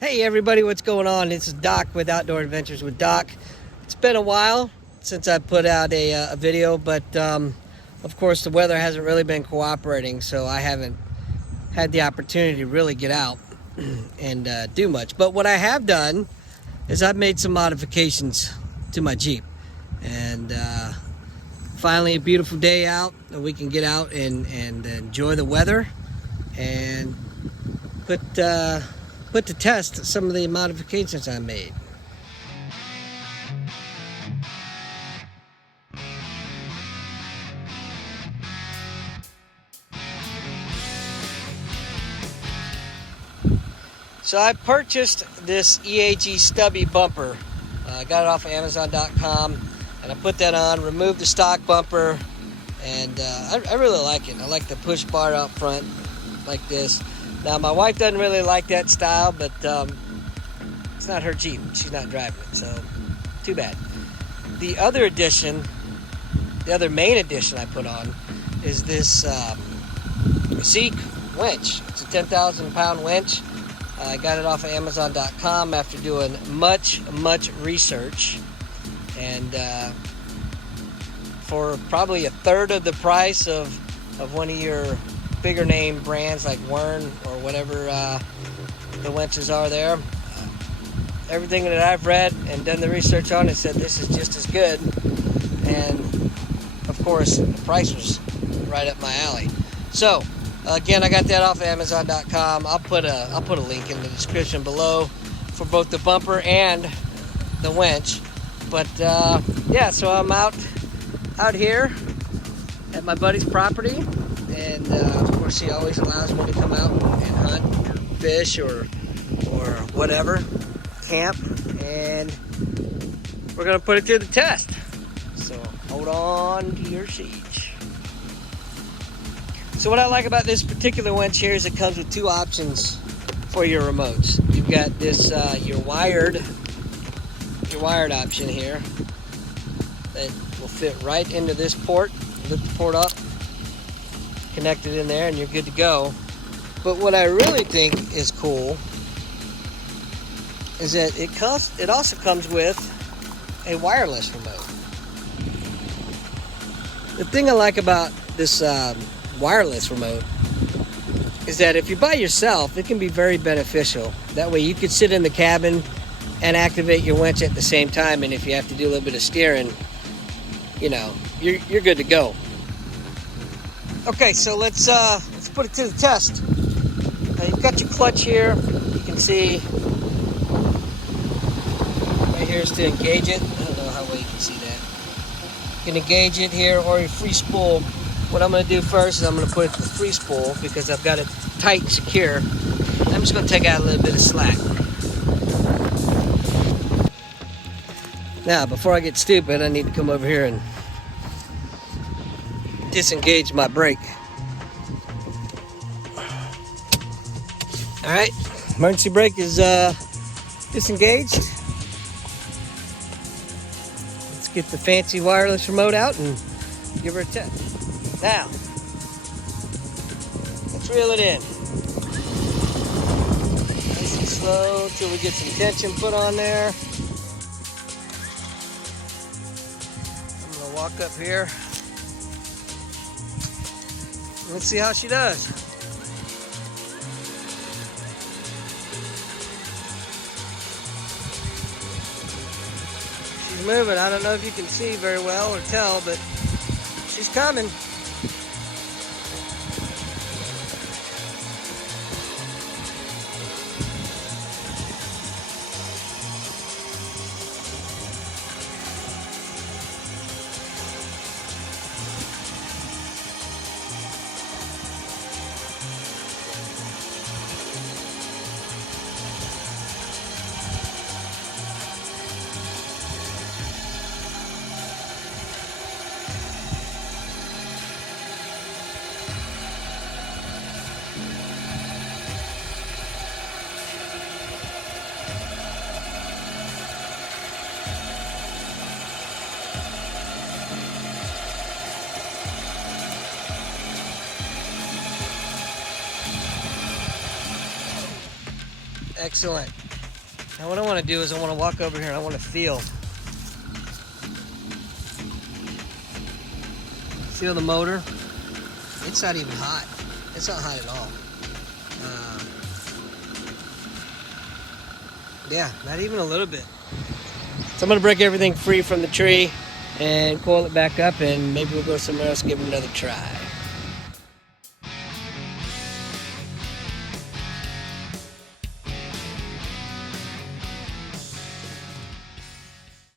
Hey everybody, what's going on? This is Doc with Outdoor Adventures with Doc. It's been a while since I put out a video, but of course the weather hasn't really been cooperating, so I haven't had the opportunity to really get out and do much. But what I have done is I've made some modifications to my Jeep, and finally a beautiful day out, and we can get out and enjoy the weather and put to test some of the modifications I made. So I purchased this EAG Stubby bumper. I got it off of Amazon.com, and I put that on, removed the stock bumper, and I really like it. I like the push bar out front like this. Now, my wife doesn't really like that style, but it's not her Jeep. She's not driving it, so too bad. The other main addition I put on is this Zeak winch. It's a 10,000 pound winch. I got it off of Amazon.com after doing much research, and for probably a third of the price of one of your bigger name brands like Wern or whatever the winches are there. Everything that I've read and done the research on it said this is just as good, and of course the price was right up my alley. So again, I got that off of Amazon.com. I'll put a link in the description below for both the bumper and the winch. But yeah, so I'm out here at my buddy's property. And of course, he always allows me to come out and hunt or fish or whatever, camp, and we're gonna put it to the test. So hold on to your seats. So what I like about this particular winch here is it comes with two options for your remotes. You've got this your wired option here that will fit right into this port. Lift the port up, connect it in there, and you're good to go. But what I really think is cool is that it also comes with a wireless remote. The thing I like about this wireless remote is that if you're by yourself, it can be very beneficial. That way you could sit in the cabin and activate your winch at the same time, and if you have to do a little bit of steering, you know, you're good to go. Okay, so let's put it to the test. You've got your clutch here. You can see right here is to engage it. I don't know how well you can see that. You can engage it here, or your free spool. What I'm going to do first is I'm going to put it to the free spool because I've got it tight and secure. I'm just going to take out a little bit of slack. Now, before I get stupid, I need to come over here and disengage my brake. All right, emergency brake is disengaged. Let's get the fancy wireless remote out and give her a test. Now, let's reel it in. Nice and slow until we get some tension put on there. I'm gonna walk up here. Let's see how she does. She's moving. I don't know if you can see very well or tell, but she's coming. Excellent. Now what I want to do is I want to walk over here and I want to feel the motor. It's not even hot. It's not hot at all. Yeah, not even a little bit. So I'm going to break everything free from the tree and coil it back up, and maybe we'll go somewhere else and give it another try.